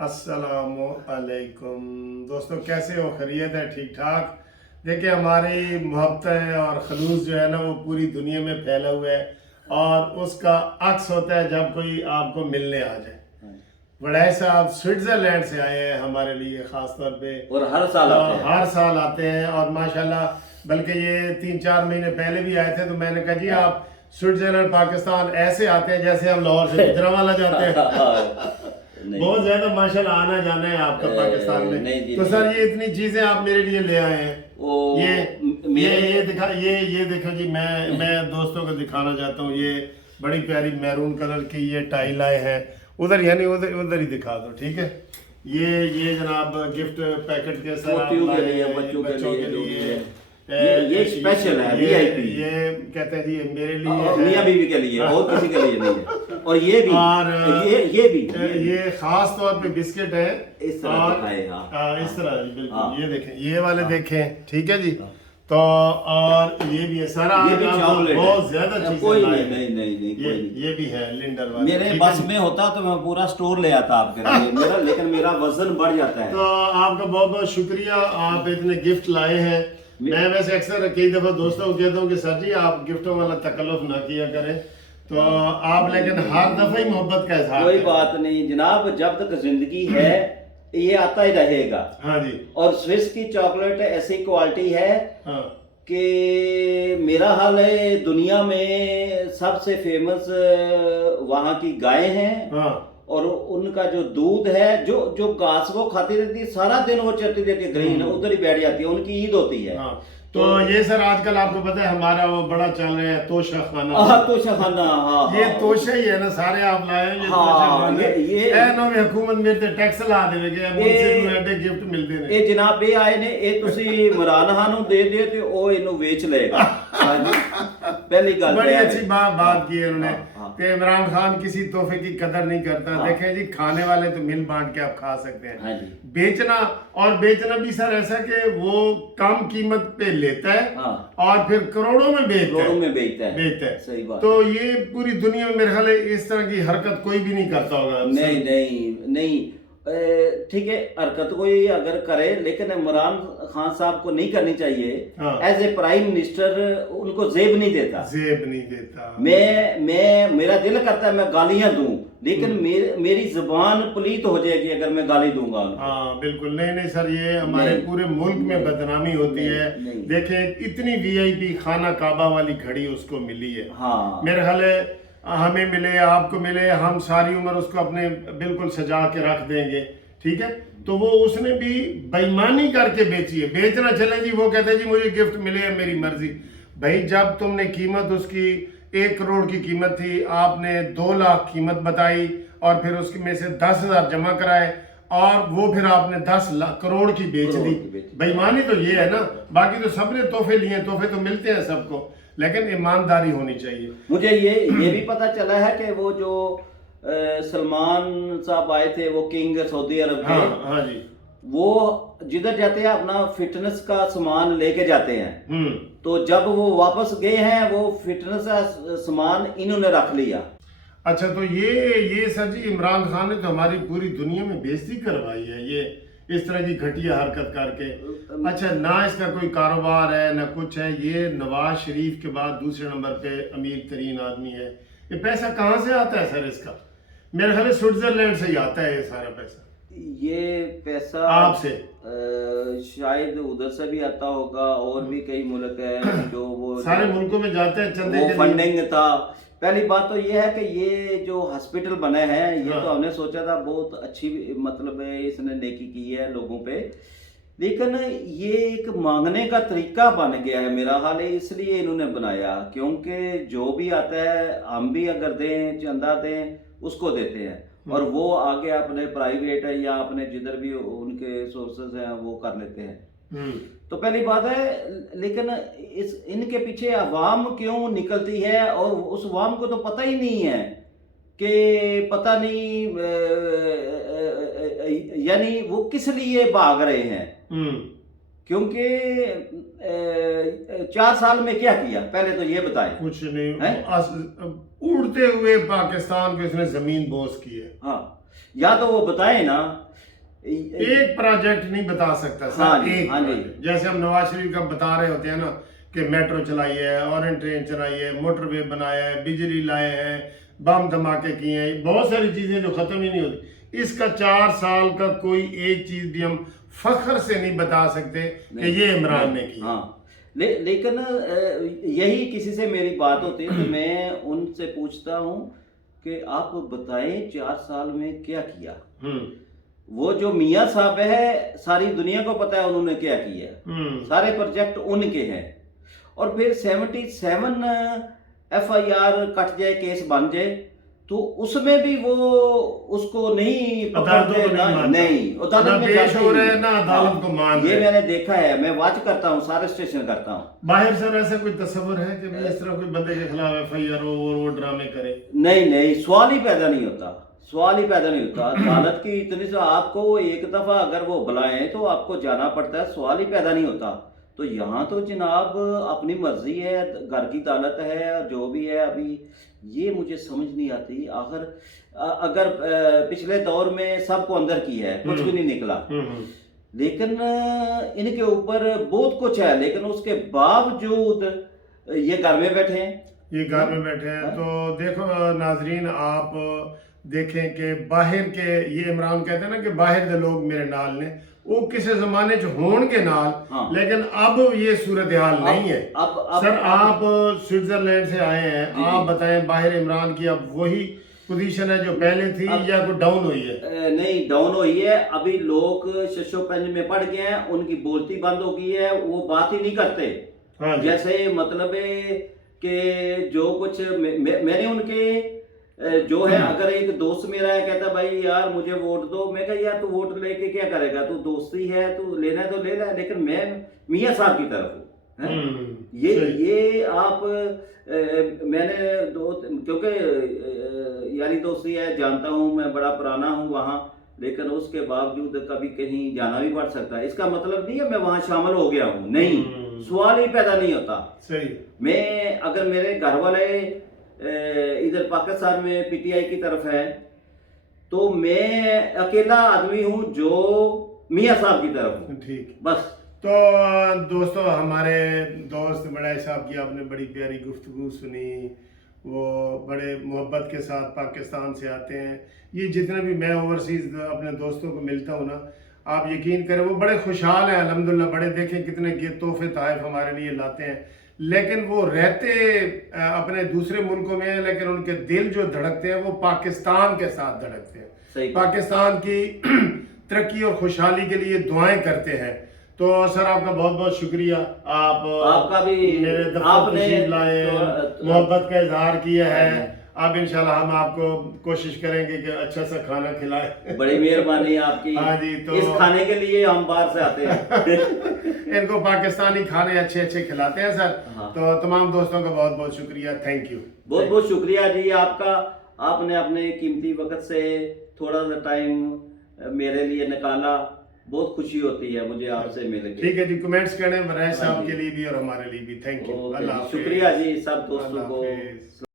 अस्सलामुअलैकुम दोस्तों, कैसे हो? खैरियत है? ठीक ठाक। देखिए, हमारी मोहब्बतें और खलूस जो है ना, वो पूरी दुनिया में फैला हुआ है और उसका अक्स होता है जब कोई आपको मिलने आ जाए। वड़ाई साहब स्विट्जरलैंड से आए हैं हमारे लिए ख़ास तौर पे, और हर साल आते हैं। हर साल आते हैं और माशाल्लाह, बल्कि ये 3-4 महीने पहले भी आए थे। तो मैंने कहा जी, आप स्विट्जरलैंड पाकिस्तान ऐसे आते हैं जैसे हम लाहौर से गुजरांवाला जाते हैं। बहुत ज्यादा माशाल्लाह आना जाना है आपका पाकिस्तान में। तो सर, ये इतनी चीजें आप मेरे लिए ले आए हैं। ये देखो जी, मैं दोस्तों को दिखाना चाहता हूँ। ये बड़ी प्यारी मैरून कलर की ये टाई लाए हैं। उधर यानी उधर ही दिखा दो, ठीक है। ये जनाब गिफ्ट पैकेट के सर बच्चों के लिए ये स्पेशल है, वीआईपी। ये कहते हैं जी, ये मेरे लिए मियां बीवी के लिए, और किसी के लिए नहीं है। और ये भी, और ये भी ये खास तौर पे बिस्किट है इस तरह दिखाए। इस तरह जी, बिल्कुल। ये देखें, ये वाले देखें, ठीक है जी। तो और ये भी है सारा, ये भी चॉकलेट बहुत ज्यादा चीजें कोई नहीं ये भी है लिंडर वाले। मेरे बस में होता तो मैं पूरा स्टोर ले आता आपके लिए, लेकिन मेरा वजन बढ़ जाता है। तो आपका बहुत बहुत शुक्रिया, आप इतने गिफ्ट लाए हैं। मैं वैसे अक्सर कई दफा दोस्तों को कहता हूँ कि सर जी, आप गिफ्टों वाला तकल्लुफ ना किया करें, तो आप लेकिन हर दफा ही मोहब्बत का इजहार। कोई बात नहीं जनाब, जब तक जिंदगी है ये आता ही रहेगा। हाँ जी। और स्विस की चॉकलेट ऐसी क्वालिटी है कि मेरा हाल है, दुनिया में सबसे फेमस वहाँ की गायें हैं। और उनका जो दूध है, जो घास वो खाती रहती है, सारा दिन वो चलती रहती है, ग्रीन उधर ही बैठ जाती है। उनकी ईद होती है। तो ये सर, आजकल आपको पता है हमारा वो बड़ा चल रहा है तोशा खाना। तोशा खाना, ये तोशा ही है ना, सारे आप लाए हैं। ये हुकूमत मेरे टैक्स ला देवे मुझसे गिफ्ट मिलते हैं। ये जनाब ये आए ने, ये तुसी इमरान खान ਨੂੰ दे दे ते ओ इनु बेच लेगा। पहली गल बड़ी अच्छी बात की है उन्होंने कि इमरान खान किसी तोहफे की कदर नहीं करता। देखें जी, खाने वाले तो मिल बांट के आप खा सकते हैं। बेचना भी सर ऐसा कि वो कम कीमत पे लेता है और फिर करोड़ों में बेचता है। सही बात। तो ये पूरी दुनिया में मेरे ख्याल है इस तरह की हरकत कोई भी नहीं करता होगा। नहीं ठीक है, हरकत कोई अगर करे, लेकिन इमरान खान साहब को नहीं करनी चाहिए। एज ए प्राइम मिनिस्टर उनको जेब नहीं देता। मेरा दिल करता है मैं गालियां दूं, लेकिन मेरी जुबान पलीत हो जाएगी अगर मैं गाली दूंगा। हाँ बिल्कुल, नहीं सर, ये हमारे पूरे मुल्क में बदनामी होती है। देखें, इतनी वीआईपी खाना काबा वाली घड़ी उसको मिली है। मेरे ख्याल है हमें मिले, आपको मिले, हम सारी उम्र उसको अपने बिल्कुल सजा के रख देंगे, ठीक है। तो वो उसने भी बेईमानी करके बेची है। बेचना चले जी, वो कहते हैं जी मुझे गिफ्ट मिले है, मेरी मर्जी। भाई, जब तुमने कीमत उसकी 1 करोड़ की कीमत थी, आपने 2 लाख कीमत बताई और फिर उसके में से 10,000 जमा कराए और वो फिर आपने 10 करोड़ की बेच दी। बेईमानी तो ये है ना। बाकी तो सबने तोहफे लिए, तोहफे तो मिलते हैं सबको, लेकिन ईमानदारी होनी चाहिए। मुझे ये भी पता चला है कि वो जो सलमान साहब आए थे, वो किंग सऊदी अरब के, हाँ जी, वो जिधर जाते हैं अपना फिटनेस का सामान लेके जाते हैं। तो जब वो वापस गए हैं, वो फिटनेस का सामान इन्होंने रख लिया। अच्छा, तो ये सर जी, इमरान खान ने तो हमारी पूरी दुनिया में बेइज्जती करवाई है ये इस तरह की घटिया हरकत करके। अच्छा, ना इसका कोई कारोबार है ना कुछ है। ये नवाज शरीफ के बाद दूसरे नंबर पे अमीर तरीन आदमी है। ये पैसा कहाँ से आता है सर इसका? मेरे ख्याल स्विट्जरलैंड से ही आता है ये सारा पैसा। ये पैसा आपसे शायद उधर से भी आता होगा, और भी कई मुल्क है जो वो सारे मुल्कों में जाते हैं चंदे के फंडिंग था। पहली बात तो ये है कि ये जो हॉस्पिटल बने हैं, ये तो हमने सोचा था बहुत अच्छी, मतलब इसने नेकी की है लोगों पे, लेकिन ये एक मांगने का तरीका बन गया है मेरा हाल है। इसलिए इन्होंने बनाया, क्योंकि जो भी आता है हम भी अगर दें, चंदा दें, उसको देते हैं और वो आगे अपने प्राइवेट है या अपने जिधर भी उनके सोर्सेज हैं वो कर लेते हैं। तो पहली बात है, लेकिन इनके पीछे अवाम क्यों निकलती है? और उस अवाम को तो पता ही नहीं है कि पता नहीं, यानी वो किस लिए भाग रहे हैं। क्योंकि 4 साल में क्या किया पहले तो ये बताएं। कुछ नहीं, उड़ते हुए पाकिस्तान को इसने जमीन बोस की है। हाँ, या तो वो बताए ना। एक प्रोजेक्ट नहीं बता सकता सर। हाँ जी, एक हाँ जी। project। जैसे हम नवाज शरीफ का बता रहे होते हैं ना कि मेट्रो चलाई है, ऑरेंज ट्रेन चलाई है, मोटरवे बनाया है, बिजली लाए हैं, बम धमाके किए हैं, बहुत सारी चीजें जो खत्म ही नहीं होती। इसका 4 साल का कोई एक चीज भी हम फख्र से नहीं बता सकते कि ये इमरान ने की। हाँ, लेकिन यही किसी से मेरी बात होती है तो मैं उनसे पूछता हूँ कि आप बताएं 4 साल में क्या किया। वो जो मियाँ साहब है सारी दुनिया को पता है उन्होंने क्या किया, सारे प्रोजेक्ट उनके हैं। और फिर 77 FIR कट जाए, केस बन जाए, तो उसमें भी वो उसको नहीं पकड़ते ना, नहीं अदालत में पेश हो रहे जाते ना अदालत को मान ये रहे। मैंने देखा है, मैं वॉच करता हूँ, सारे स्टेशन करता हूँ। बाहर सर ऐसा कोई तस्वर है कि भाई इस तरह कोई बंदे के खिलाफ FIR हो और वो ड्रामे करे? नहीं, सवाल ही पैदा नहीं होता, सवाल ही पैदा नहीं होता। अदालत की इतनी से आपको एक दफा अगर वो बुलाएं तो आपको जाना पड़ता है, सवाल ही पैदा नहीं होता। तो यहाँ तो जनाब अपनी मर्जी है, घर की अदालत है, जो भी है। अभी ये मुझे समझ नहीं आती, आखिर अगर पिछले दौर में सबको अंदर किया है, कुछ भी नहीं निकला, लेकिन इनके ऊपर बहुत कुछ है, लेकिन उसके बावजूद ये घर में बैठे हैं, ये घर में बैठे हैं। तो देखो नाजरीन, आप देखें कि बाहर के, ये इमरान कहते हैं ना कि बाहर के लोग मेरे नाल ने, वो किसी जमाने च होन के नाल, लेकिन अब ये सूरत हाल नहीं है। सर आप स्विट्जरलैंड से आए हैं, आप बताएं बाहर इमरान की अब वही पोजीशन है जो पहले थी या कोई डाउन हुई है? नहीं, डाउन हुई है। अभी लोग शशोपंज में पड़ गए हैं, उनकी बोलती बंद हो गई है, वो बात ही नहीं करते। जैसे मतलब है कि जो कुछ मैंने उनके जो है, अगर एक दोस्त मेरा है कहता भाई यार मुझे वोट दो, मैं कहा यार तू वोट लेके क्या करेगा, तू दोस्ती है, तू लेना है तो ले ले, लेकिन मैं मियाँ साहब की तरफ हूँ। ये आप मैंने क्योंकि यारी दोस्ती है, जानता हूँ, मैं बड़ा पुराना हूँ वहाँ, लेकिन उसके बावजूद कभी कहीं जाना भी पड़ सकता है। इसका मतलब नहीं है मैं वहाँ शामिल हो गया हूँ, नहीं, सवाल ही पैदा नहीं होता। सही। मैं अगर मेरे घर वाले इधर पाकिस्तान में PTI की तरफ है तो मैं अकेला आदमी हूँ जो मियाँ साहब की तरफ हूँ, ठीक, बस। तो दोस्तों, हमारे दोस्त बड़ा साहब की आपने बड़ी प्यारी गुफ्तगू सुनी, वो बड़े मोहब्बत के साथ पाकिस्तान से आते हैं। ये जितने भी मैं ओवरसीज़ अपने दोस्तों को मिलता हूँ ना, आप यकीन करें वो बड़े खुशहाल हैं अल्हम्दुलिल्लाह। बड़े देखें कितने तोहफे तोहफ़े हमारे लिए लाते हैं, लेकिन वो रहते अपने दूसरे मुल्कों में हैं, लेकिन उनके दिल जो धड़कते हैं वो पाकिस्तान के साथ धड़कते हैं, पाकिस्तान की तरक्की और खुशहाली के लिए दुआएं करते हैं। तो सर आपका बहुत बहुत शुक्रिया, आपका भी, मेरे दफ्तर तशरीफ लाए, मोहब्बत का इजहार किया है। अब इंशाल्लाह हम आपको कोशिश करेंगे कि अच्छा सा खाना खिलाए। बड़ी मेहरबानी आपकी। हाँ जी, तो इस खाने के लिए हम बाहर से आते हैं। इनको पाकिस्तानी खाने अच्छे अच्छे खिलाते हैं सर। तो तमाम दोस्तों का बहुत बहुत शुक्रिया, थैंक यू, बहुत बहुत शुक्रिया जी आपका। आपने अपने कीमती वक्त से थोड़ा सा टाइम मेरे लिए निकाला, बहुत खुशी होती है मुझे आपसे मिलकर। ठीक है जी, कमेंट्स करें राय साहब के लिए भी और हमारे लिए भी। थैंक यू, अल्लाह हाफ़िज़। शुक्रिया जी सब दोस्तों को।